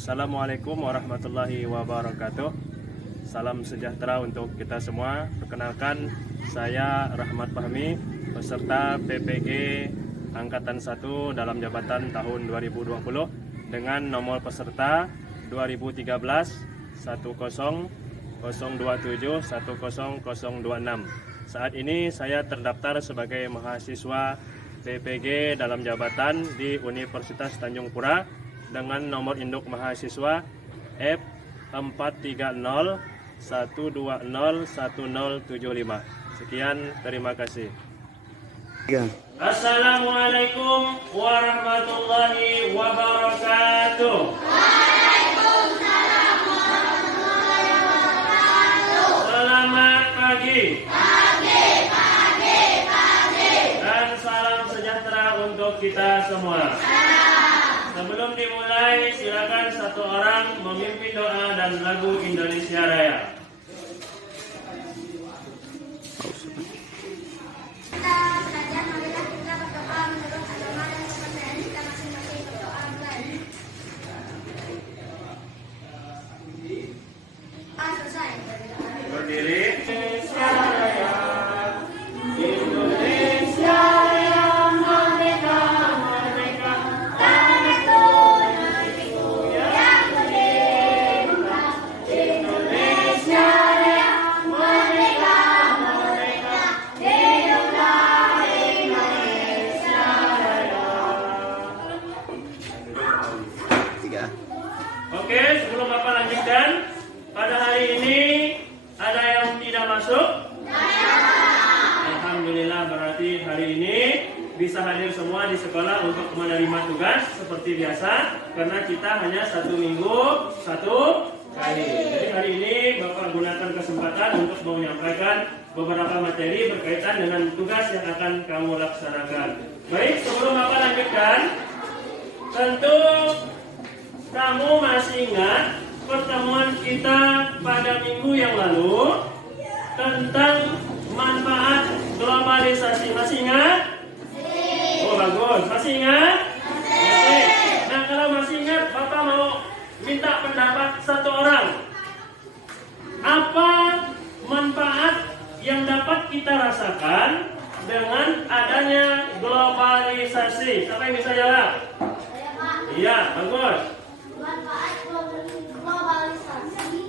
Assalamualaikum warahmatullahi wabarakatuh. Salam sejahtera untuk kita semua. Perkenalkan, saya Rahmat Fahmi, peserta PPG Angkatan 1 dalam jabatan tahun 2020 dengan nomor peserta 2013 10 027 10026. Saat ini saya terdaftar sebagai mahasiswa PPG dalam jabatan di Universitas Tanjung Pura dengan nomor induk mahasiswa F43012010075. Sekian, terima kasih. Assalamualaikum warahmatullahi wabarakatuh. Waalaikumsalam warahmatullahi wabarakatuh. Selamat pagi. Pagi. Dan salam sejahtera untuk kita semua. Sebelum dimulai, silakan satu orang memimpin doa dan lagu Indonesia Raya. Kita belajar, marilah kita berdoa menurut agama dan kepercayaan kita masing-masing. Berdoa mulai. Selesai. Berdiri. Indonesia Raya. Indonesia Raya, merdeka, merdeka. Tanah itu negeriku yang berdeka. Indonesia Raya, merdeka, merdeka. Hiduplah Indonesia Raya. Oke, sebelum Bapak lanjutkan, pada hari ini ada yang tidak masuk? Alhamdulillah, berarti hari ini bisa hadir semua di sekolah untuk menerima tugas seperti biasa, karena kita hanya satu minggu satu kali. Jadi hari ini Bapak gunakan kesempatan untuk menyampaikan beberapa materi berkaitan dengan tugas yang akan kamu laksanakan. Baik, sebelum Bapak lanjutkan, tentu kamu masih ingat pertemuan kita pada minggu yang lalu tentang manfaat globalisasi. Masih ingat? Oh, bagus. Masih ingat? Masih. Nah, kalau masih ingat, Bapak mau minta pendapat satu orang. Apa manfaat yang dapat kita rasakan dengan adanya globalisasi? Siapa yang bisa jawab? Iya, bagus. Manfaat globalisasi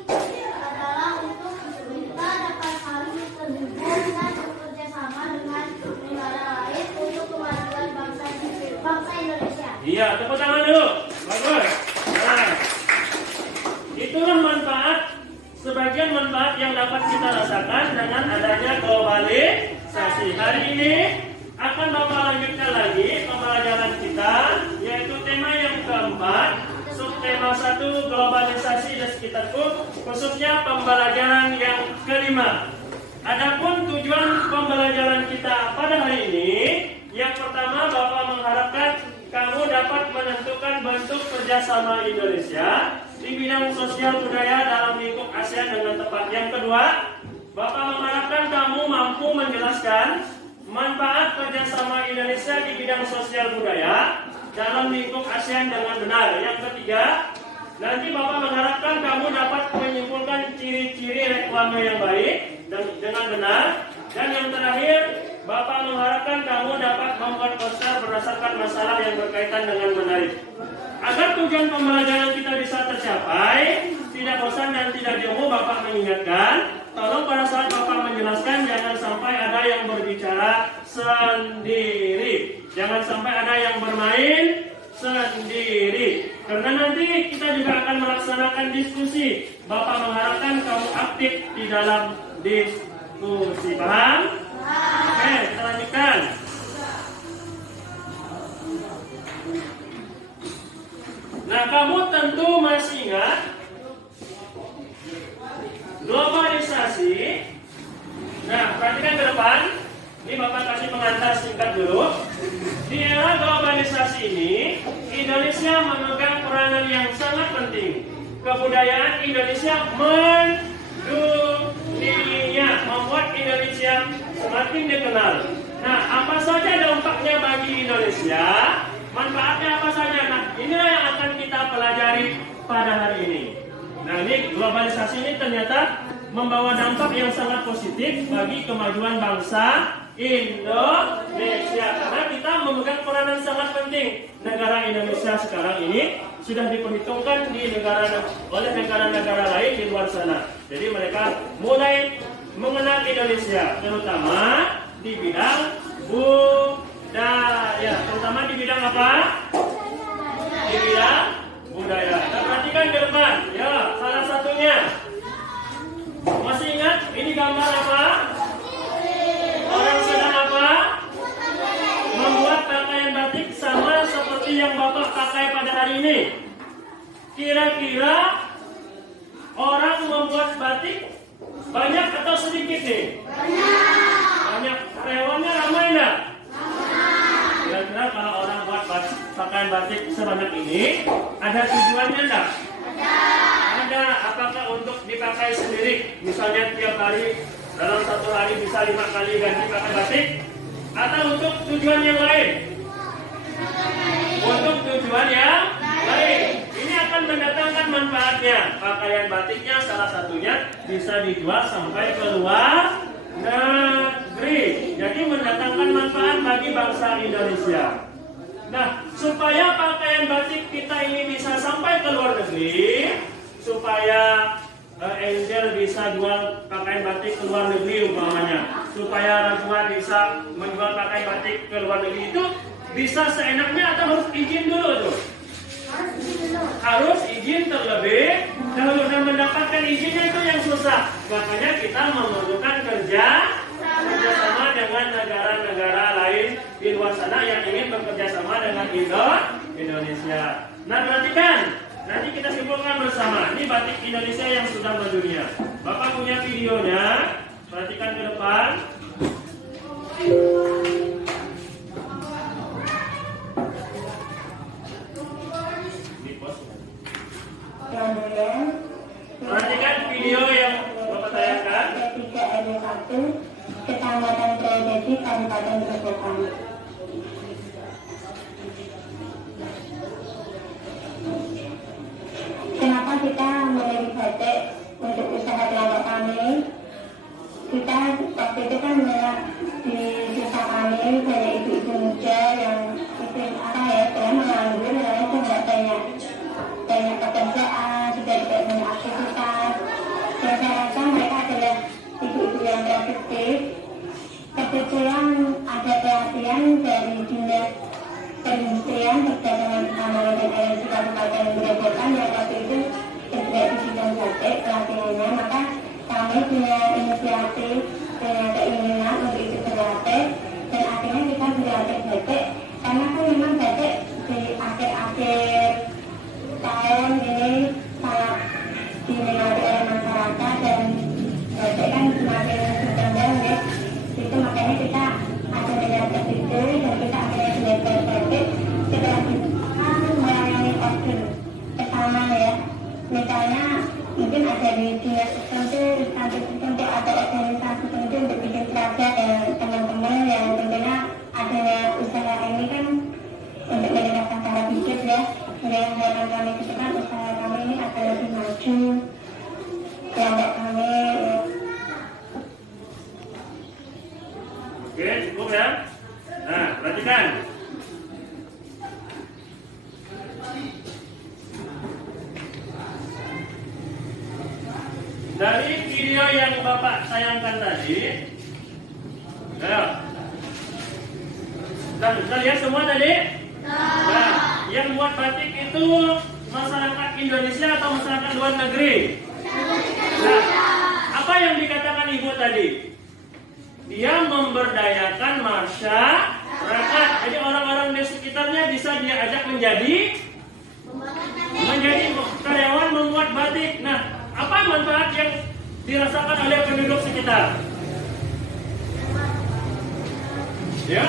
adalah untuk kita dapat saling terhubung dan bekerja sama dengan negara lain untuk kemajuan bangsa Indonesia. Iya, tepuk tangan dulu. Bagus. Nah, itulah manfaat, sebagian manfaat yang dapat kita rasakan dengan adanya globalisasi. Hari ini akan Bapak lanjutkan lagi pembelajaran kita, yaitu tema yang keempat, subtema 1 globalisasi dan sekitarku, khususnya pembelajaran yang kelima. Adapun tujuan pembelajaran kita pada hari ini, yang pertama Bapak mengharapkan kamu dapat menentukan bentuk kerjasama Indonesia di bidang sosial budaya dalam lingkup ASEAN dengan tepat. Yang kedua, Bapak mengharapkan kamu mampu menjelaskan manfaat kerjasama Indonesia di bidang sosial budaya dalam lingkup ASEAN dengan benar. Yang ketiga, nanti Bapak mengharapkan kamu dapat menyimpulkan ciri-ciri reklame yang baik dengan benar. Dan yang terakhir, Bapak mengharapkan kamu dapat membuat poster berdasarkan masalah yang berkaitan dengan menarik. Agar tujuan pembelajaran kita bisa tercapai, tidak bosan dan tidak jemu, Bapak mengingatkan, tolong pada saat Bapak menjelaskan jangan sampai ada yang berbicara sendiri. Jangan sampai ada yang bermain sendiri. Karena nanti kita juga akan melaksanakan diskusi. Bapak mengharapkan kamu aktif di dalam diskusi. Paham? Oke, kita lanjutkan. Nah, kamu tentu masih ingat globalisasi. Nah, perhatikan ke depan. Ini Bapak kasih pengantar singkat dulu. Di era globalisasi ini, Indonesia memegang peranan yang sangat penting. Kebudayaan Indonesia mendunia, membuat Indonesia semakin dikenal. Nah, apa saja dampaknya bagi Indonesia? Manfaatnya apa saja? Nah, inilah yang akan kita pelajari pada hari ini. Nah, ini globalisasi ini ternyata membawa dampak yang sangat positif bagi kemajuan bangsa Indonesia, karena kita memegang peranan sangat penting. Negara Indonesia sekarang ini sudah diperhitungkan oleh negara-negara lain di luar sana. Jadi mereka mulai mengenal Indonesia, terutama di bidang budaya. Terutama di bidang apa? Di bidang budaya. Nah, perhatikan ke depan. Ya, salah satunya. Masih ingat? Ini gambar apa? Orang sedang apa? Membuat pakaian batik sama seperti yang Bapak pakai pada hari ini. Kira-kira orang membuat batik banyak atau sedikit nih? Banyak. Karyawannya ramai enggak? Kira-kira kalau orang buat pakaian batik sebanyak ini, ada tujuannya enggak? Ada. Apakah untuk dipakai sendiri? Misalnya tiap hari, dalam satu hari bisa 5 kali ganti pakai batik? Atau untuk tujuan yang lain? Untuk tujuan yang lain. Ini akan mendatangkan manfaatnya. Pakaian batiknya salah satunya bisa dijual sampai ke luar negeri. Jadi mendatangkan manfaat bagi bangsa Indonesia. Nah, supaya pakaian batik kita ini bisa sampai ke luar negeri, supaya Angel bisa jual pakaian batik ke luar negeri umpamanya, supaya Rajwa bisa menjual pakaian batik ke luar negeri, itu bisa seenaknya atau harus izin dulu tuh? Harus izin terlebih dahulu, dan mendapatkan izinnya itu yang susah. Makanya kita memerlukan kerjasama dengan negara-negara lain di luar sana yang ingin bekerja sama dengan Indonesia. Nah, perhatikan. Nanti kita simpulkan bersama. Ini batik Indonesia yang sudah mendunia. Bapak punya videonya. Perhatikan ke depan. Perhatikan video yang Bapak tayangkan. Ketiga RW 1, Kecamatan Trejati, Kabupaten Grobogan. Kenapa kita memilih batik untuk usaha kelompok kami? Kita waktu itu kan di desa kami banyak ibu-ibu muda yang itu saya menganggur, saya nggak banyak pekerjaan, sudah tidak banyak aktivitas. Dan saya rasa mereka adalah ibu-ibu yang produktif. Kebetulan ada pelatihan dari dinas perindustrian perdagangan Kecamatan dan Energi Kabupaten Grobogan yang waktu itu bergerak di bidang batik pelatihannya. Maka kami punya inisiatif, punya keinginan untuk ikut berlatih, dan akhirnya kita berlatih batik. Karena kan memang batik di akhir-akhir tahun ini sangat diminati oleh masyarakat, dan batik kan semakin berkembang ya. Itu makanya kita ada menyatakan itu, dan kita akhirnya belajar batik. Setelah itu melayani order pertama ya, misalnya mungkin ada di dinas tertentu, instansi tertentu atau organisasi tertentu untuk bikin seragam dengan teman-teman yang tentunya adanya usaha ini kan untuk meningkatkan cara hidup ya. Yang harapan kami ke depan, usaha kami ini akan lebih maju, kelompok kami. Oke, cukup ya. Nah, perhatikan. Dari video yang Bapak tayangkan tadi, ayo. Kita lihat semua tadi? Nah, yang buat batik itu masyarakat Indonesia atau masyarakat luar negeri? Nah, apa yang dikatakan Ibu tadi? Dia memberdayakan masyarakat. Jadi orang-orang di sekitarnya bisa dia ajak menjadi karyawan membuat batik. Nah, apa manfaat yang dirasakan oleh penduduk sekitar? Ya,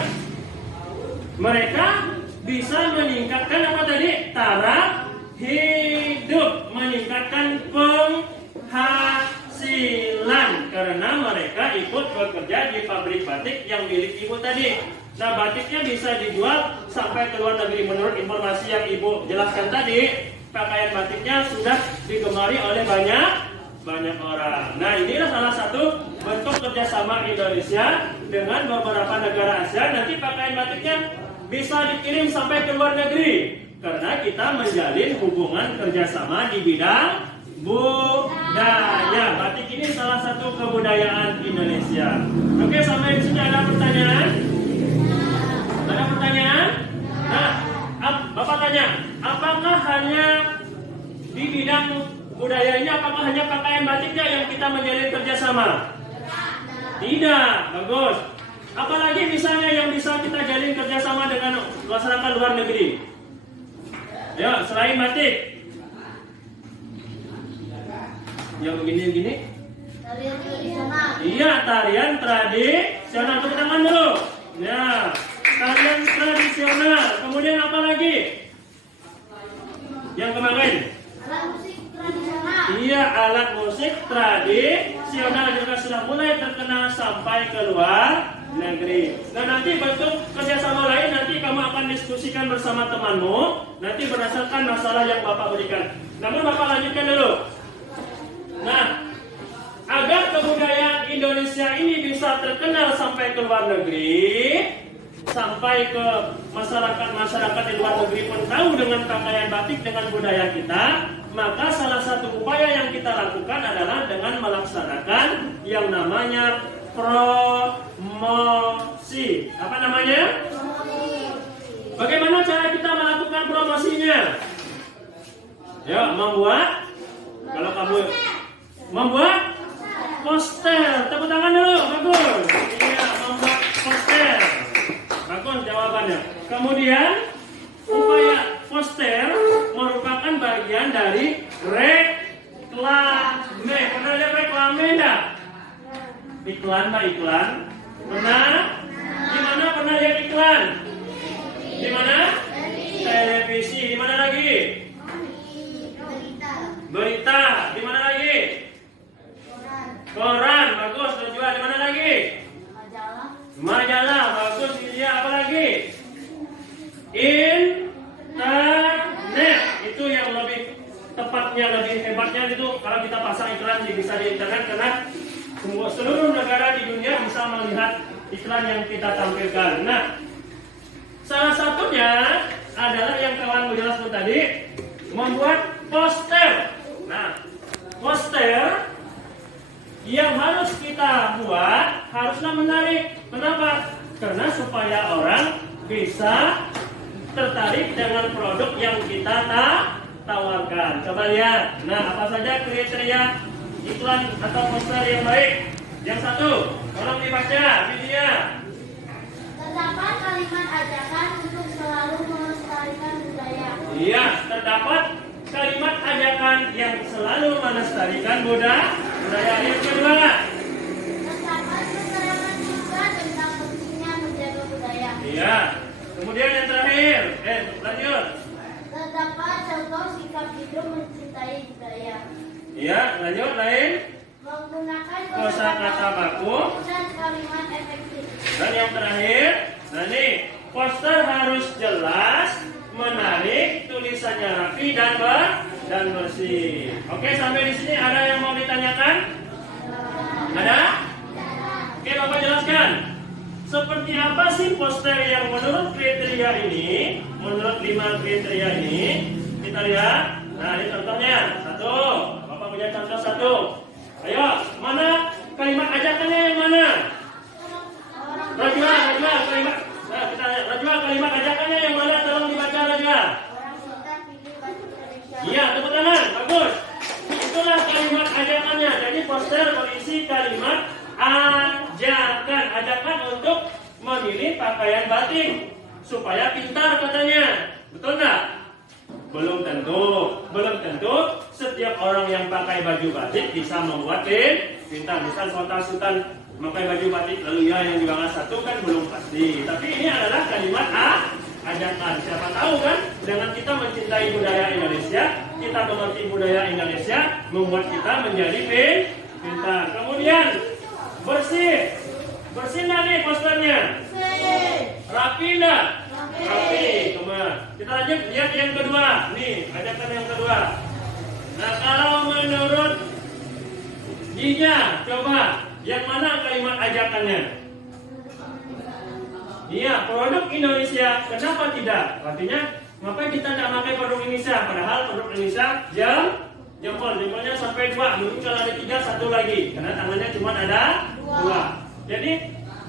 mereka bisa meningkatkan apa tadi? Taraf hidup, meningkatkan penghasilan karena mereka ikut bekerja di pabrik batik yang milik Ibu tadi. Nah, batiknya bisa dijual sampai ke luar negeri. Menurut informasi yang Ibu jelaskan tadi, pakaian batiknya sudah digemari oleh banyak orang. Nah, inilah salah satu bentuk kerjasama Indonesia dengan beberapa negara Asia. Nanti pakaian batiknya bisa dikirim sampai ke luar negeri karena kita menjalin hubungan kerjasama di bidang budaya. Batik ini salah satu kebudayaan Indonesia. Oke, sampai di sini ada pertanyaan? Ada pertanyaan? Nah, Bapak tanya, apakah hanya di bidang budaya ini, apakah hanya pakaian batiknya yang kita menjalin kerjasama? Tidak, bagus. Apalagi misalnya yang bisa kita jalin kerjasama dengan masyarakat luar negeri? Ya, selain batik. Yang begini-begini? Tarian tradisional. Iya, tarian tradisional. Tepuk tangan dulu. Ya, tarian tradisional. Kemudian apa lagi? Yang kemarin? Alat musik tradisional. Iya, alat musik tradisional juga sudah mulai terkenal sampai ke luar negeri. Nah, nanti bentuk kerjasama lain nanti kamu akan diskusikan bersama temanmu. Nanti berdasarkan masalah yang Bapak berikan. Namun Bapak lanjutkan dulu. Nah, agar kebudayaan Indonesia ini bisa terkenal sampai ke luar negeri, sampai ke masyarakat di luar negeri pun tahu dengan pakaian batik, dengan budaya kita, maka salah satu upaya yang kita lakukan adalah dengan melaksanakan yang namanya promosi. Apa namanya? Bagaimana cara kita melakukan promosinya? Ya, kalau kamu membuat poster. Tepuk tangan dulu, bagus. Iya, membuat poster. Bagus jawabannya. Kemudian upaya poster merupakan bagian dari reklame. Pernah lihat reklame enggak? Iklan, Mbak, iklan. Pernah? Di mana pernah lihat iklan? Di mana? Televisi. Di mana lagi? Berita. Di mana lagi? Koran. Bagus. Terjual. Di mana lagi? Majalah. Bagus. Iya, apa lagi? Internet. Itu yang lebih tepatnya, lebih hebatnya itu kalau kita pasang iklan bisa di internet karena seluruh negara di dunia bisa melihat iklan yang kita tampilkan. Nah, salah satunya adalah yang kawan jelaskan tadi, membuat poster. Nah, poster yang harus kita buat haruslah menarik. Kenapa? Karena supaya orang bisa tertarik dengan produk yang kita tawarkan. Coba lihat. Nah, apa saja kriteria iklan atau poster yang baik? Yang satu, tolong dibaca videonya. Terdapat kalimat ajakan untuk selalu melestarikan budaya. Iya, terdapat kalimat ajakan yang selalu melestarikan budaya. Yang kedua, Terdapat keterangan juga tentang pentingnya menjaga budaya. iya. Kemudian yang terakhir, lanjut. Terdapat contoh sikap hidup mencintai budaya. Iya, lanjut lain. Menggunakan Kosakata baku. dan kalimat efektif. Dan yang terakhir, nah nih, poster harus jelas, menarik, tulisannya rapi dan bersih. Oke, sampai di sini ada yang mau ditanyakan? Ada? Oke, Bapak jelaskan. Seperti apa sih poster yang menurut kriteria ini? Menurut 5 kriteria ini, kita lihat. Nah, ini contohnya. Satu, Bapak punya contoh satu. Ayo, mana kalimat ajakannya yang mana? Rajwa, kalimat. Nah, kita lihat. Rajwa, kalimat ajakannya yang mana? Tolong dibaca, Rajwa. Orang kita pilih baju tradisional. Iya, tepuk tangan. Bagus. Itulah kalimat ajakannya. Jadi poster berisi kalimat ajakan. Ajakan untuk memilih pakaian batik supaya pintar katanya. Betul nggak? Belum tentu setiap orang yang pakai baju batik bisa membuat pintar. Misal sultan memakai baju batik lalu ya yang di bawah satu kan belum pasti. Tapi ini adalah kalimat ajakan. Siapa tahu kan dengan kita mencintai budaya Indonesia, kita mengerti budaya Indonesia, membuat kita menjadi pintar. Kemudian bersih nggak nih posternya? Rapi nggak? Rapi, kemar. Kita lanjut lihat yang kedua. Nih, ajakan yang kedua. Nah, kalau menurut Jinya, coba yang mana kalimat ajakannya? Iya, produk Indonesia. Kenapa tidak? Artinya, ngapain kita tidak pakai produk Indonesia? Padahal produk Indonesia jempolnya sampai 2. Mungkin kalau ada 3, 1 lagi. Karena tangannya cuma ada 2. Jadi,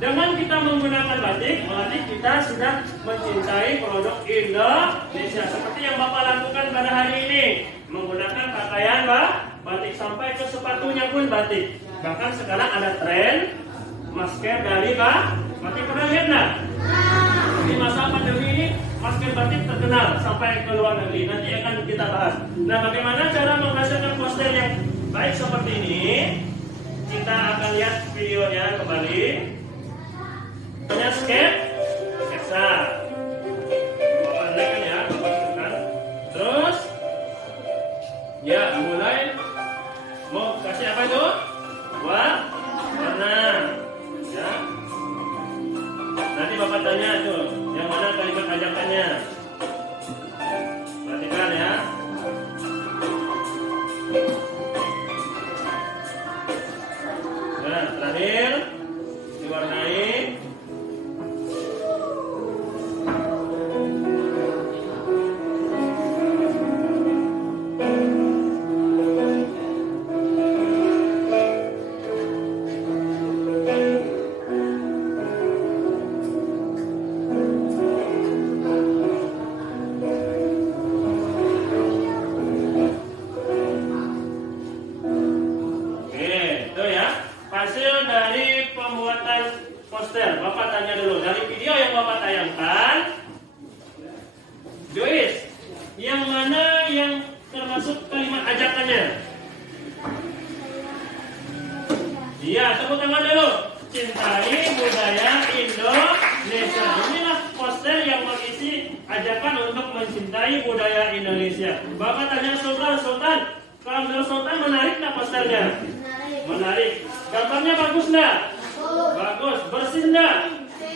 dengan kita menggunakan batik, berarti kita sudah mencintai produk Indonesia. Seperti yang Bapak lakukan pada hari ini. Menggunakan pakaian batik sampai ke sepatunya pun batik. Bahkan sekarang ada tren masker dari batik. Pernah lihat nggak? Di masa pandemi ini masker batik terkenal sampai ke luar negeri. Nanti akan kita bahas. Nah, bagaimana cara menghasilkan poster yang baik seperti ini? Kita akan lihat videonya kembali. Hanya sketsa. Bapak naikkan ya, Bapak tekan. Terus, ya mulai. Mau kasih apa itu? Warna. Ya. Nanti Bapak tanya tuh, yang mana kalimat ajakannya? Perhatikan ya. Nah, terakhir diwarnai. Hasil dari pembuatan poster. Bapak tanya dulu, dari video yang Bapak tayangkan, Joyce, yang mana yang termasuk kalimat ajakannya? Iya, tepuk tangan dulu. Cintai budaya Indonesia. Inilah poster yang berisi ajakan untuk mencintai budaya Indonesia. Bapak tanya Sultan, kalau menurut Sultan menarik nggak posternya? Menarik. Gambarnya bagus nggak? Bagus. Bersih nggak?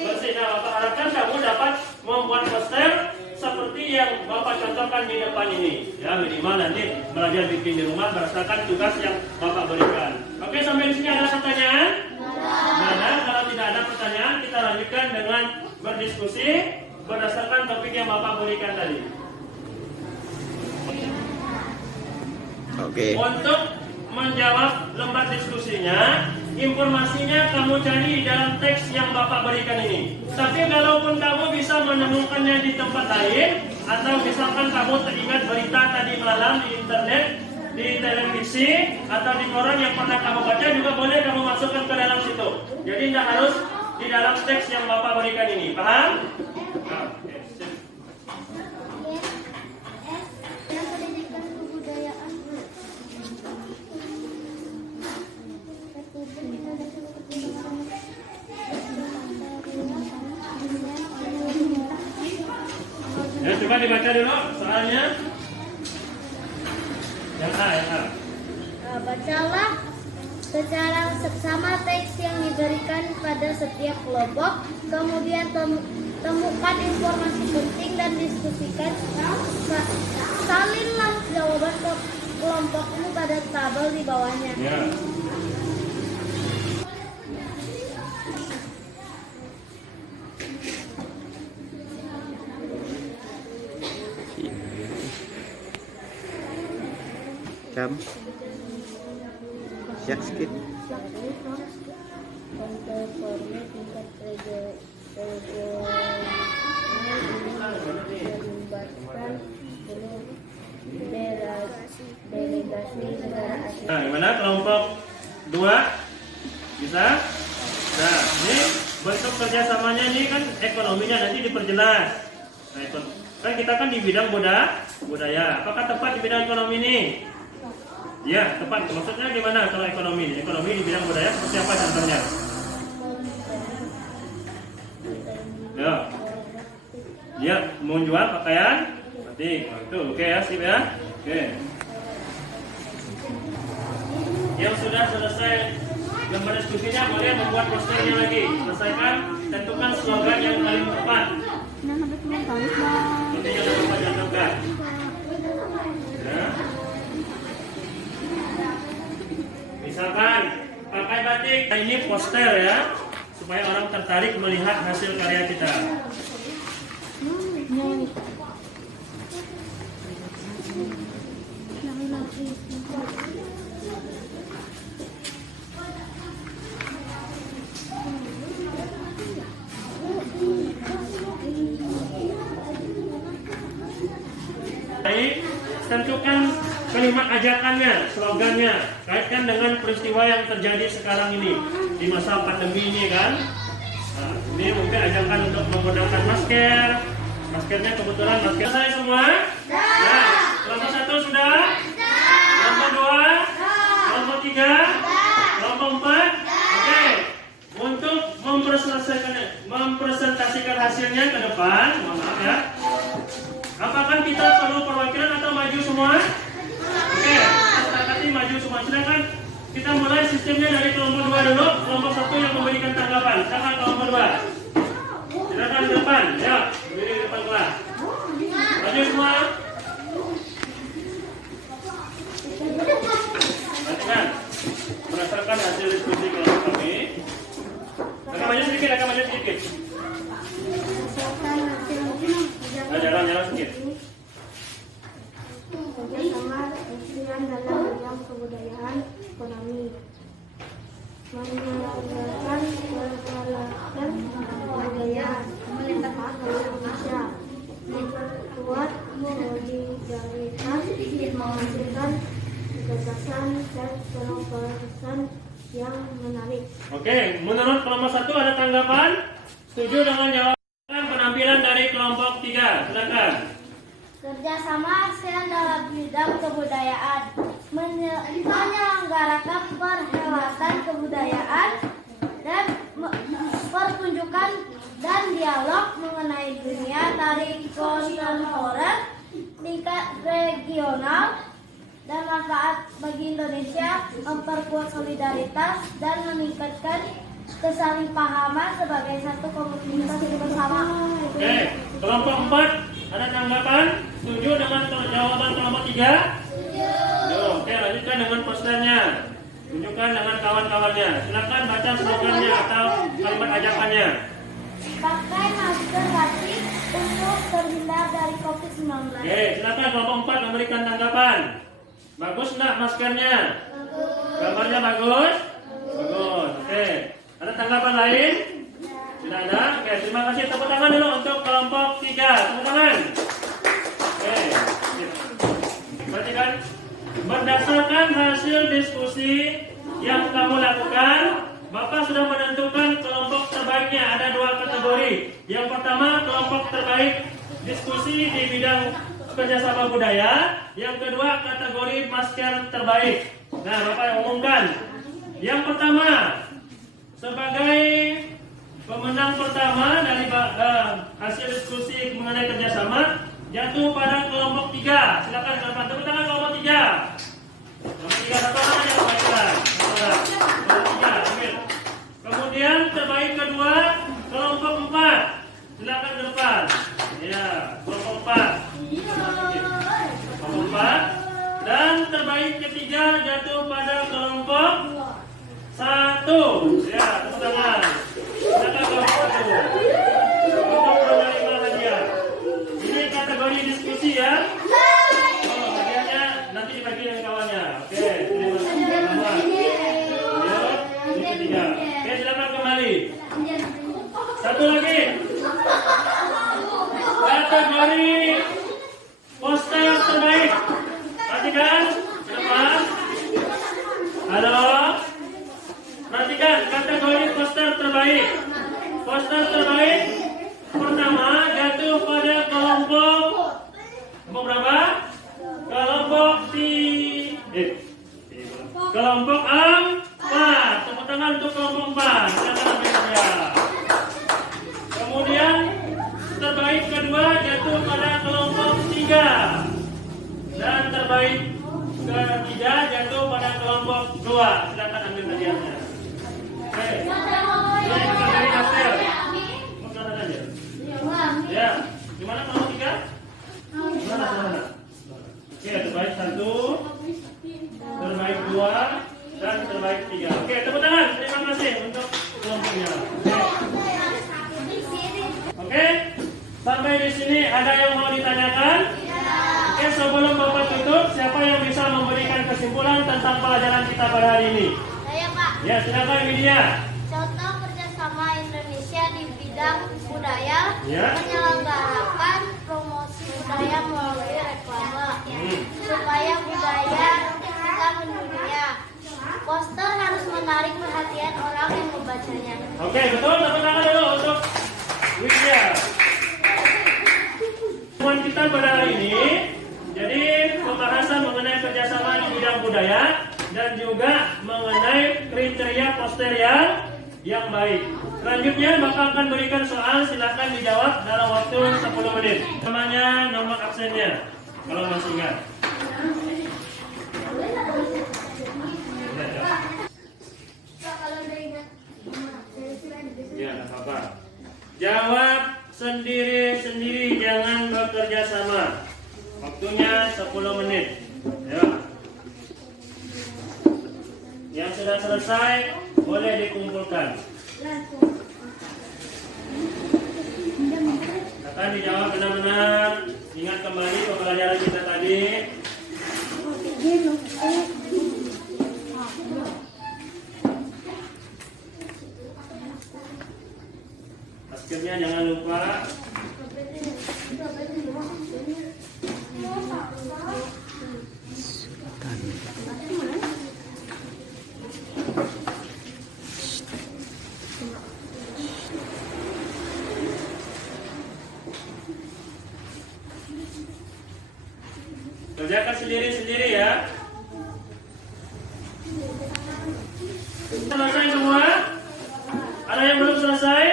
Bersih. Nah, Bapak harapkan kamu dapat membuat poster seperti yang Bapak contohkan di depan ini. Ya, minimal nanti belajar bikin di rumah berdasarkan tugas yang Bapak berikan. Oke, sampai di sini ada pertanyaan? Nah, kalau tidak ada pertanyaan, kita lanjutkan dengan berdiskusi berdasarkan topik yang Bapak berikan tadi. Oke. Untuk menjawab lembar diskusinya, informasinya kamu cari di dalam teks yang Bapak berikan ini. Tapi kalaupun kamu bisa menemukannya di tempat lain, atau misalkan kamu teringat berita tadi malam di internet, di televisi, atau di koran yang pernah kamu baca, juga boleh kamu masukkan ke dalam situ. Jadi tidak harus di dalam teks yang Bapak berikan ini. Paham? Ya, coba dibaca dulu soalnya. Yang A. Bacalah secara seksama teks yang diberikan pada setiap kelompok, kemudian temukan informasi penting dan diskusikan. Salinlah jawaban ke kelompokmu pada tabel di bawahnya. Ya. Cam. Siap skip. Nah, gimana kelompok 2? Bisa? Nah, ini bentuk kerjasamanya ini kan ekonominya nanti diperjelas. Nah, kan kita kan di bidang budaya. Apakah tepat di bidang ekonomi ini? Ya, tepat. Maksudnya gimana kalau ekonomi? Ekonomi di bidang budaya seperti apa contohnya? Ya. Ya, menjual pakaian batik. Nah, itu oke ya, sip ya. Oke. Yang sudah selesai gambar diskusinya boleh membuat posternya lagi. Selesaikan, tentukan slogan yang paling tepat. Nah, sampai teman tarik bang. Nanti jangan lupa jangankan. Ya. Misalkan pakai batik, nah, ini poster ya, supaya orang tertarik melihat hasil karya kita. Baik, tentukan kalimat ajakannya, slogannya, kaitkan dengan peristiwa yang terjadi sekarang ini di masa pandemi ini kan. Nah, ini mungkin ajakan untuk menggunakan masker. Maskernya kebetulan masker saya semua. Nah, kelompok 1 sudah. Kelompok 2, kelompok 3, kelompok 4. Oke, untuk mempresentasikan hasilnya ke depan, mohon maaf ya. Apakah kita perlu perwakilan atau maju semua? Oke, sepakati maju semua. Silakan kita mulai sistemnya dari kelompok 2 dulu. Kelompok 1 yang memberikan tanggapan. Silakan kelompok 2. Silakan ke depan. Ya, berdiri di depan kelas. Maju semua. Perhatikan. Berdasarkan hasil diskusi kelompok kami. Akan maju sedikit, akan maju sedikit. Jalan sedikit. Kerjasama Kementerian dalam bidang kebudayaan ekonomi menyelenggarakan perhelatan kebudayaan manfaat bagi Indonesia, memperkuat solidaritas, menghasilkan gagasan dan pesan yang menarik. Oke, menurut kelompok 1 ada tanggapan? Setuju dengan jawaban penampilan dari kelompok 3? Silakan. Kerjasama ASEAN dalam bidang kebudayaan menyelenggarakan perhelatan kebudayaan dan pertunjukan dan dialog mengenai dunia tari kontemporer tingkat regional dan manfaat bagi Indonesia, memperkuat solidaritas dan meningkatkan kesalahpahaman sebagai satu komunitas bersama. Oke, kelompok 4 ada tanggapan? Setuju dengan jawaban kelompok 3? Setuju. Oke, lanjutkan dengan posternya. Tunjukkan dengan kawan-kawannya. Silakan baca slogannya atau kalimat ajakannya. Pakai masker batik untuk terhindar dari COVID-19. Oke, silakan kelompok 4 memberikan tanggapan. Bagus enggak maskernya? Gambarnya bagus? Bagus. Oke. Ada tanggapan lain? Tidak ada? Oke, terima kasih. Tepuk tangan dulu untuk kelompok 3. Tepuk tangan. Oke. Perhatikan. Berdasarkan hasil diskusi yang kamu lakukan, Bapak sudah menentukan kelompok terbaiknya. Ada 2 kategori. Yang pertama, kelompok terbaik diskusi di bidang kerjasama budaya. Yang kedua, kategori masker terbaik. Nah, Bapak yang umumkan. Yang pertama, sebagai pemenang pertama dari hasil diskusi mengenai kerjasama, jatuh pada kelompok 3. Silakan kelompok, tepuk tangan kelompok 3. Kelompok 3 satu orang yang baiklah. Kelompok 3, ambil. Kemudian terbaik kedua, kelompok 4. Silakan ke depan. Ya, kelompok 4. Kelompok 4. Dan terbaik ketiga jatuh pada kelompok 1. Ya, tepuk tangan. Silakan kelompok 1. Untuk penerima hadiah. Ini kategori diskusi ya. Oh, hadiahnya nanti dibagi dengan kawannya. Oke, terima kasih. Ini ketiga. Oke, silakan kembali. Satu lagi. Kategori poster terbaik. Perhatikan, ke depan. Halo. Perhatikan kategori poster terbaik. Poster terbaik pertama jatuh pada kelompok berapa? Kelompok kelompok 4. Tepuk tangan untuk kelompok 4. Silakan ambil hadiah. Kemudian terbaik kedua jatuh pada kelompok 3. Dan terbaik ketiga jatuh pada kelompok 2. Silakan ambil hadiahnya. Oke. Ini dari hasil. Makan aja. Ya. 1, terbaik 2, dan terbaik 3. Oke, tepuk tangan. Terima kasih untuk kelompoknya. Oke, sampai di sini ada yang mau ditanyakan? Oke, sebelum Bapak tutup, siapa yang bisa memberikan kesimpulan tentang pelajaran kita pada hari ini? Saya, Pak. Ya, silakan Widya. Contoh kerjasama Indonesia di bidang budaya, Ya. menyelenggarakan promosi budaya melalui reklame, supaya budaya kita mendunia. Poster harus menarik perhatian orang yang membacanya. Oke, betul. Tepuk tangan dulu untuk Widya. Temuan kita pada hari ini, jadi pembahasan mengenai kerjasama di bidang budaya dan juga mengenai kriteria poster yang baik. Selanjutnya Bapak akan berikan soal, silahkan dijawab dalam waktu 10 menit. Namanya, nomor absennya, kalau masih ingat. Ya, apa? Jawab sendiri-sendiri, jangan bekerja sama. Waktunya 10 menit. Ya. Yang sudah selesai boleh dikumpulkan. Akan dijawab benar-benar. Ingat kembali pembelajaran kita tadi. Maskernya jangan lupa. Kerjakan sendiri-sendiri ya. Selesai semua? Ada yang belum selesai?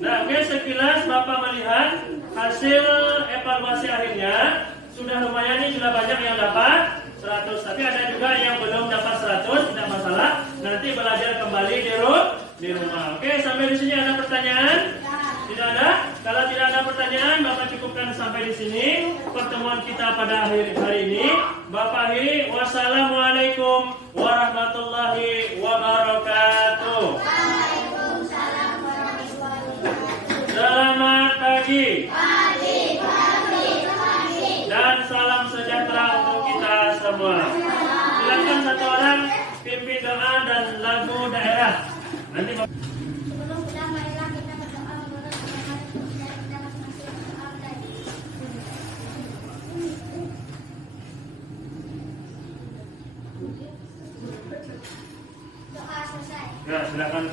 Nah, oke, sekilas Bapak melihat hasil evaluasi akhirnya sudah lumayan nih, sudah banyak yang dapat 100. Tapi ada juga yang belum dapat 100, tidak masalah. Nanti belajar kembali di rumah. Oke, sampai di sini ada pertanyaan? Tidak ada? Kalau tidak ada pertanyaan, Bapak cukupkan sampai di sini pertemuan kita pada hari ini. Bapak akhiri, wassalamualaikum warahmatullahi wabarakatuh. Selamat pagi. Dan salam sejahtera untuk kita semua. Silakan satu orang pimpin doa dan lagu daerah. Nanti Bapak. Sebelum kita marilah kita berdoa menurut agama kita masing-masing berdoa. Doa selesai. Ya, silakan.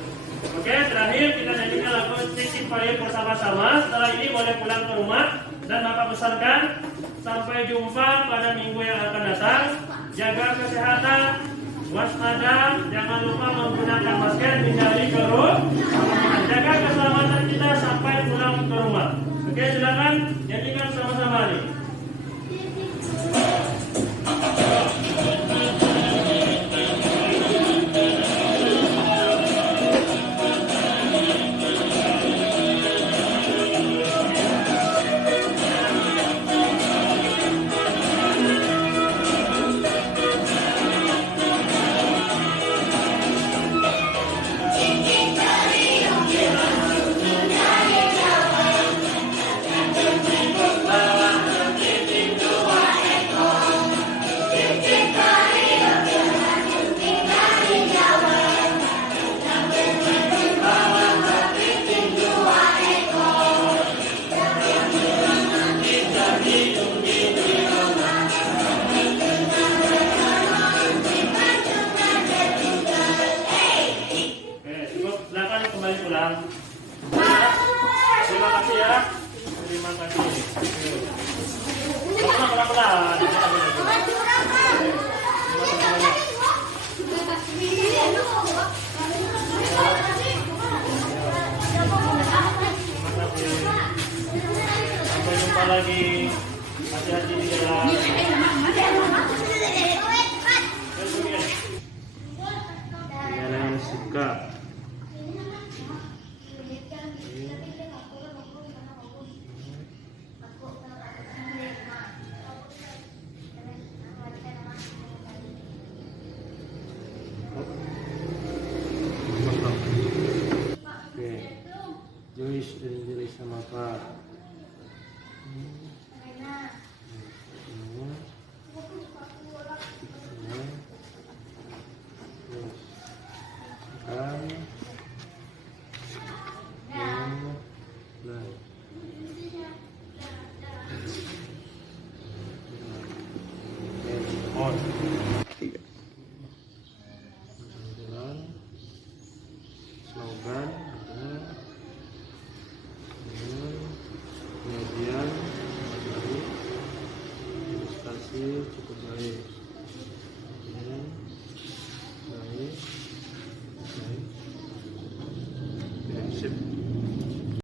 Oke, terakhir kita nyanyikan lagu Titip Payung bersama-sama. Setelah ini boleh pulang ke rumah dan Bapak pesankan sampai jumpa pada minggu yang akan datang. Jaga kesehatan, waspada, jangan lupa menggunakan masker, hindari kerumunan. Jaga keselamatan kita sampai pulang ke rumah. Oke, silakan nyanyikan sama-sama nih. Terima kasih ya. Terima kasih. Pelan-pelan. Sampai jumpa lagi. Hati-hati di jalan.